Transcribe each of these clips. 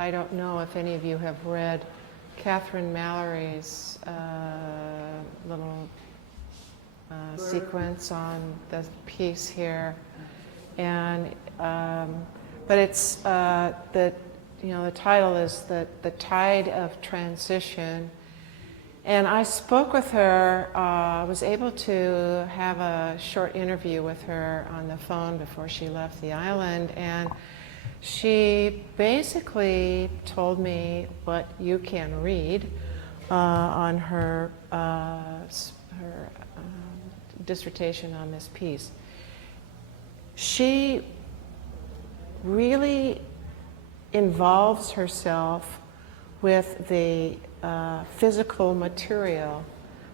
I don't know if any of you have read Cathryn Mallory's little sequence on the piece here, and but it's the title is the Tide of Transition. And I spoke with her, was able to have a short interview with her on the phone before she left the island, and she basically told me what you can read on her dissertation on this piece. She really involves herself with the physical material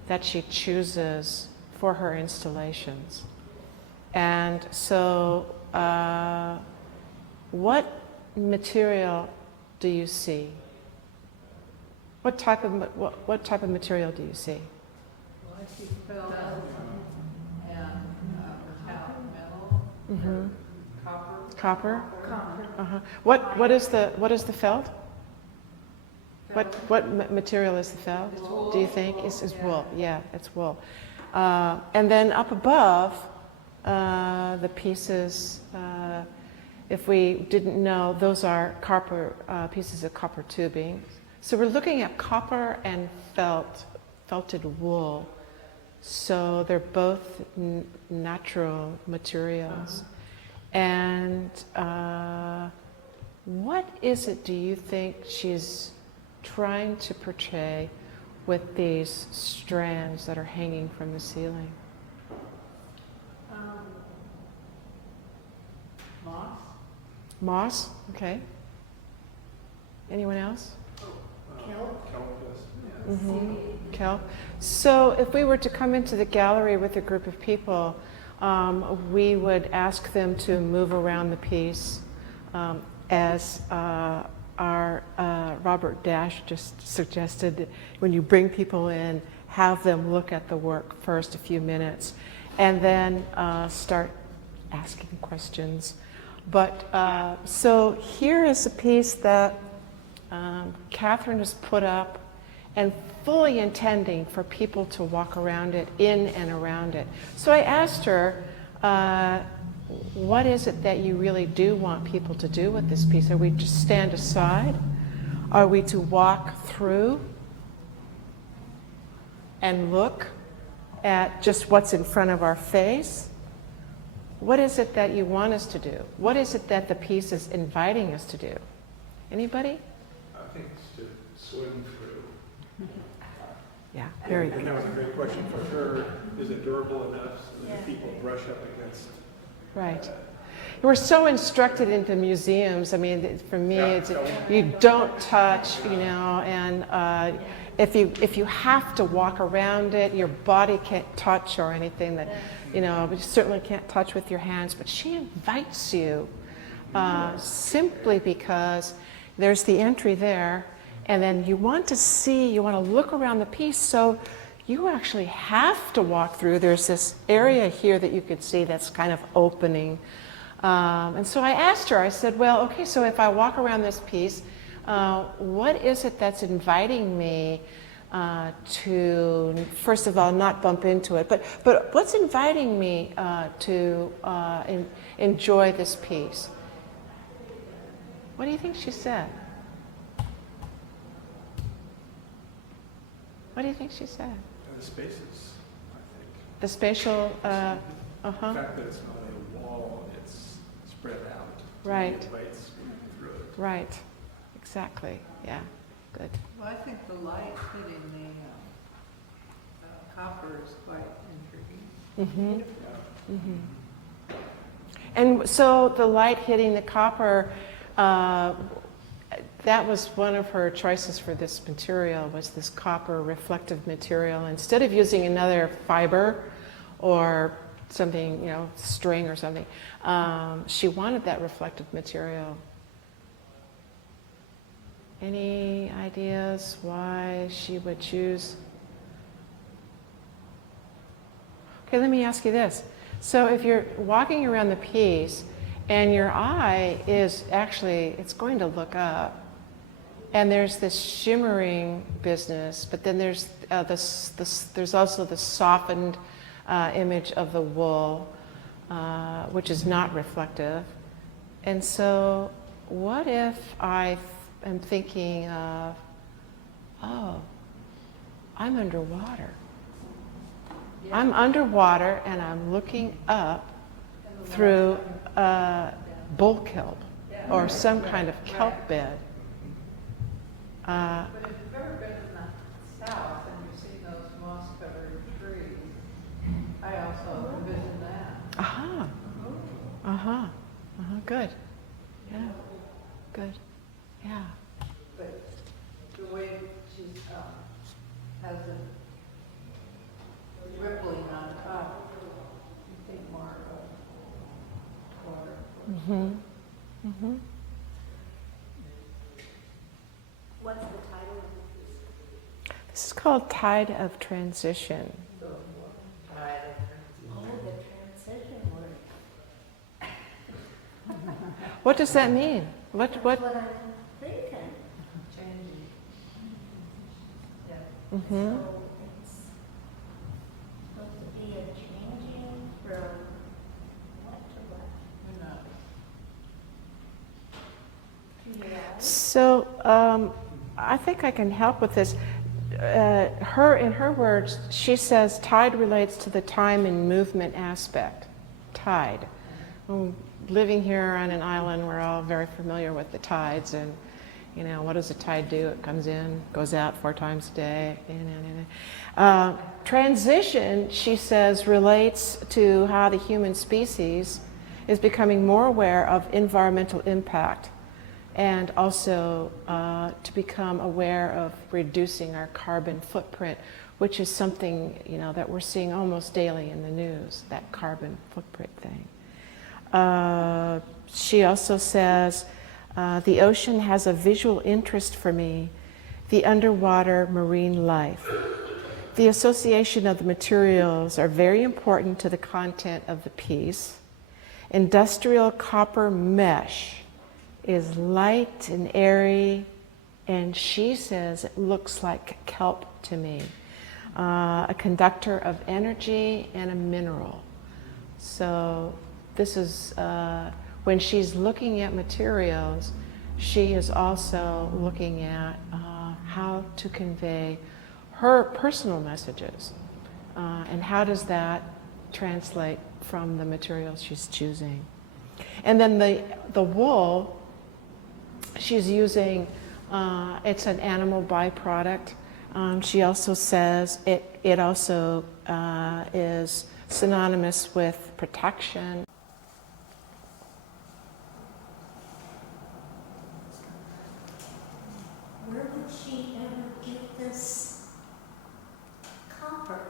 that she chooses for her installations. And so what material do you see? What type of material do you see? Well, I see felt and metal, Mm-hmm. copper. Copper? Uh-huh. What is the felt? What material is the felt? Wool. Do you think is wool? Yeah, it's wool. And then up above, the pieces. If we didn't know, those are copper pieces of copper tubing. So we're looking at copper and felted wool. So they're both natural materials. And what is it, do you think, she's trying to portray with these strands that are hanging from the ceiling? Moss. Moss? Okay. Anyone else? Kelp. Mm-hmm. Kelp. So if we were to come into the gallery with a group of people, we would ask them to move around the piece as our Robert Dash just suggested. When you bring people in, have them look at the work first a few minutes and then start asking questions. But so here is a piece that Cathryn has put up and fully intending for people to walk around it, in and around it. So I asked her, what is it that you really do want people to do with this piece? Are we to stand aside? Are we to walk through and look at just what's in front of our face? What is it that you want us to do? What is it that the piece is inviting us to do? Anybody? I think it's to swim through. Yeah, very And good. that was a great question for her. Is it durable enough so that people brush up against? Right. We're so instructed into museums. I mean, for me, it's you don't touch, and if you have to walk around it, your body can't touch or anything that, you certainly can't touch with your hands. But she invites you simply because there's the entry there, and then you want to look around the piece, so you actually have to walk through. There's this area here that you could see that's kind of opening. And so I asked her, I said, well, okay, so if I walk around this piece, what is it that's inviting me to, first of all, not bump into it, but what's inviting me to enjoy this piece? What do you think she said? What do you think she said? The spaces, I think. The spatial, The fact that it's not a wall, it's spread out. Right. It invites moving through it. Right, exactly, yeah, good. Well, I think the light hitting the copper is quite intriguing. Mm-hmm. Mm-hmm. And so the light hitting the copper, that was one of her choices for this material, was this copper reflective material. Instead of using another fiber or something, string or something, she wanted that reflective material. Any ideas why she would choose? Okay, let me ask you this. So if you're walking around the piece and your eye is actually, it's going to look up, And there's this shimmering business, but then there's there's also the softened image of the wool, which is not reflective. And so, what if I am thinking of, oh, I'm underwater. I'm underwater and I'm looking up through bull kelp or some kind of kelp bed. But if you've ever been in the south and you've seen those moss-covered trees, I also envision that. Aha. Uh-huh. Good. Yeah. Good. Yeah. But the way she's, has it rippling on top, you think more of water. Mm-hmm. Mm-hmm. What's the title of the piece? This is called Tide of Transition. So, Oh, the transition word. What does that mean? What? That's what I'm thinking. changing. Yeah. Mm-hmm. So it's supposed to be a changing from what to what? Who knows? Yeah. So I think I can help with this. In her words, she says tide relates to the time and movement aspect. Tide. Living here on an island, we're all very familiar with the tides, and you know, what does a tide do? It comes in, goes out 4 times a day. Transition, she says, relates to how the human species is becoming more aware of environmental impact, and also to become aware of reducing our carbon footprint, which is something, you know, that we're seeing almost daily in the news, that carbon footprint thing. She also says, the ocean has a visual interest for me, the underwater marine life. The association of the materials are very important to the content of the piece. Industrial copper mesh is light and airy, and she says it looks like kelp to me, a conductor of energy and a mineral. So this is, when she's looking at materials, she is also looking at how to convey her personal messages, and how does that translate from the materials she's choosing. And then the wool, she's using, it's an animal byproduct. She also says it also is synonymous with protection. Where would she ever get this copper?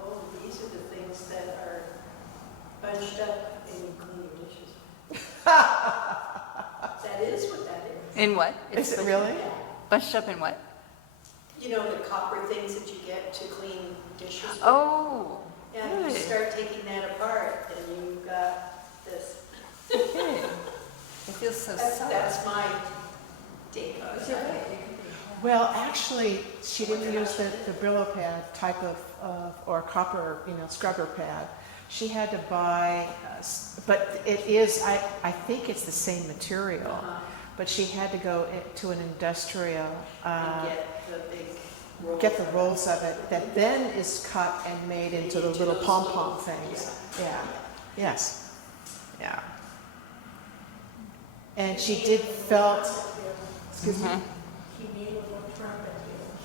Oh, these are the things that are bunched up in clean dishes. That is what that is. In what? Is it really? Yeah. Bunched up in what? You know, the copper things that you get to clean dishes with? Oh, Yeah, you really? start taking that apart, and you've got this. okay. It feels so soft. That's my take on it. Well, actually, she didn't use the Brillo pad type of or copper, you know, scrubber pad. She had to buy, but it is, I think it's the same material, but she had to go to an industrial, And get the big roll. get the rolls of it that then is cut and made into the little those pom-pom little- things. Yeah, yes, yeah. And she did felt, excuse me? She made a little trumpet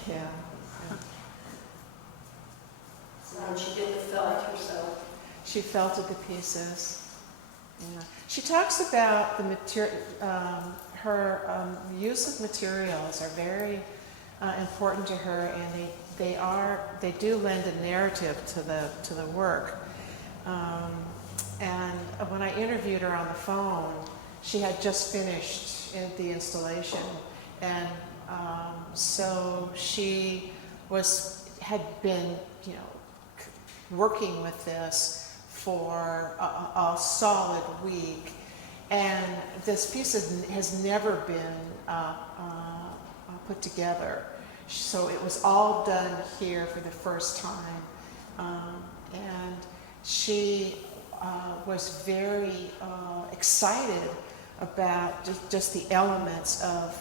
here. Yeah. And she did the felt herself. She felted the pieces. Yeah. She talks about the material. Her use of materials are very important to her, and they do lend a narrative to the work. And when I interviewed her on the phone, she had just finished the installation, and so she had been, you know, working with this for a solid week, And this piece has never been put together. So it was all done here for the first time. And she was very excited about just the elements of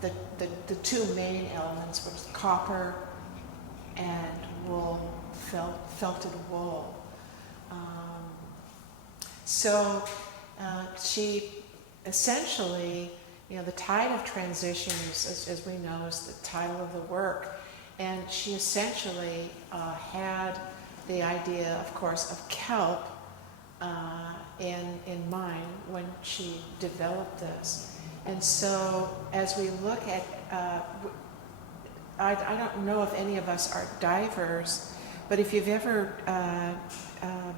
the two main elements, which was copper and wool, felted wool. So she essentially, the tide of transition, as we know, is the title of the work. And she essentially had the idea, of course, of kelp in mind when she developed this. And so as we look at, I don't know if any of us are divers, but if you've ever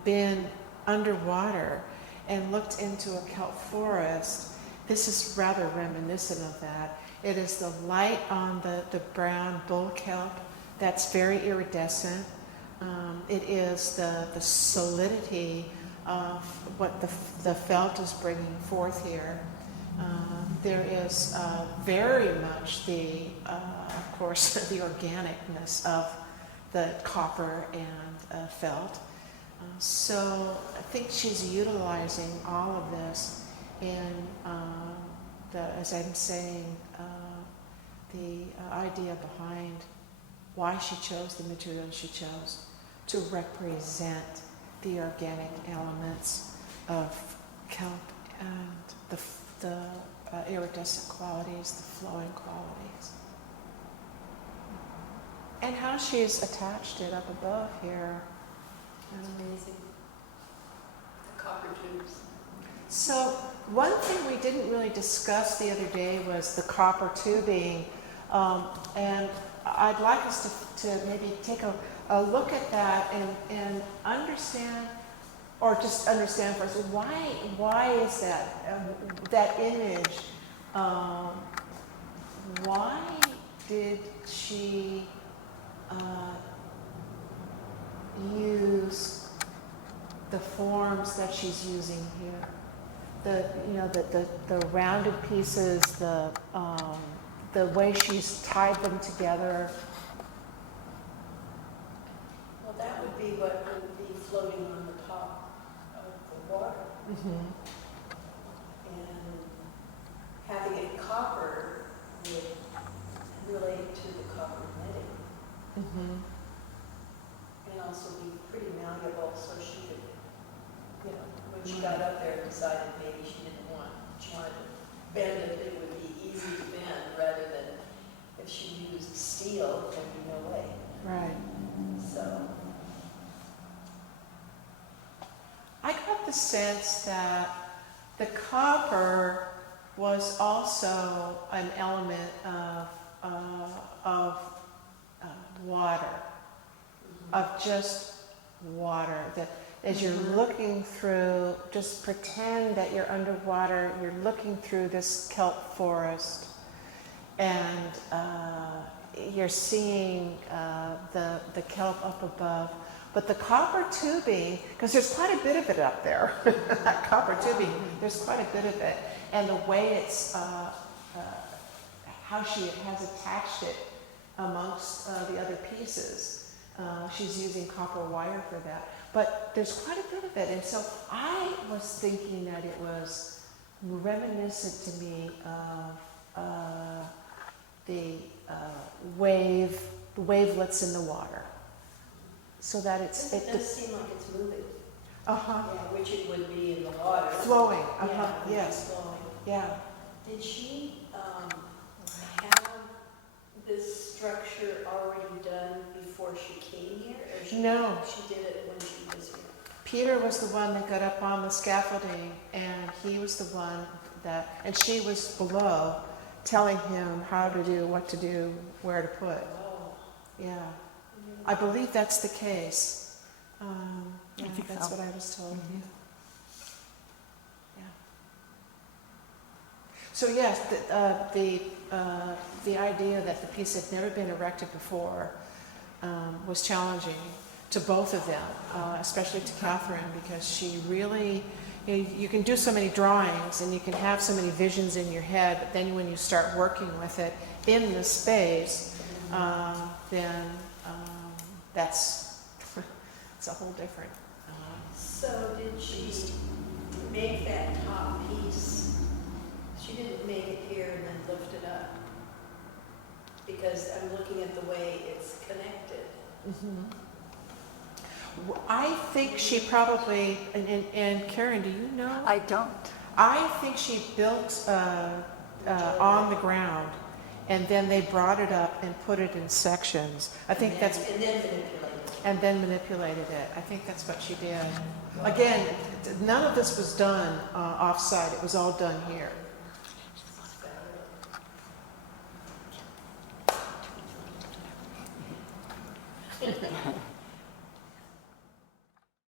been underwater and looked into a kelp forest, this is rather reminiscent of that. It is the light on the brown bull kelp that's very iridescent. It is the solidity of what the felt is bringing forth here. There is very much of course, the organicness of the copper and felt. So I think she's utilizing all of this in as I'm saying, the idea behind why she chose the material she chose to represent the organic elements of kelp and the iridescent qualities, the flowing qualities. And how she's attached it up above here. Amazing. The copper tubes. So one thing we didn't really discuss the other day was the copper tubing, and I'd like us to maybe take a look at that and understand, or just understand first, why is that image, why did she use the forms that she's using here? The rounded pieces, the way she's tied them together. Well, that would be what would be floating on the top of the water. Mm-hmm. And having it copper would relate to the copper netting. Mm-hmm. And also be pretty malleable, so she could, when she got up there, decided maybe she wanted to bend it, it would be easy to bend, rather than if she used steel, there'd be no way. Right. So, I got the sense that the copper was also an element of water, of just water. That as you're looking through, just pretend that you're underwater, you're looking through this kelp forest, and you're seeing the kelp up above. But the copper tubing, because there's quite a bit of it up there, that copper tubing, there's quite a bit of it. And the way it's, how she has attached it amongst the other pieces. She's using copper wire for that. But there's quite a bit of it. And so I was thinking that it was reminiscent to me of the wavelets in the water. So that it does seem like it's moving. Uh-huh. Yeah, which it would be in the water. Flowing. Uh-huh. Yeah, Yes. flowing. Yeah. Did she have this structure already done before she came here? Or No. She did it when she was here? Peter was the one that got up on the scaffolding, and he was the one that, and she was below telling him how to do, what to do, where to put. Oh. Yeah. I believe that's the case. Yeah, I think that's so. what I was told. Mhm. Yeah. So yes, the idea that the piece had never been erected before was challenging to both of them, especially to Cathryn, because she really, you can do so many drawings and you can have so many visions in your head, but then when you start working with it in the space, then that's it's a whole different. So did she make that top piece? She didn't make it here and then lift it up? Because I'm looking at the way it's connected. I think she probably, and Karen, do you know? I don't. I think she built on the ground, and then they brought it up and put it in sections. I think that's, And then manipulated. and then manipulated it. I think that's what she did. Again, none of this was done off-site. It was all done here.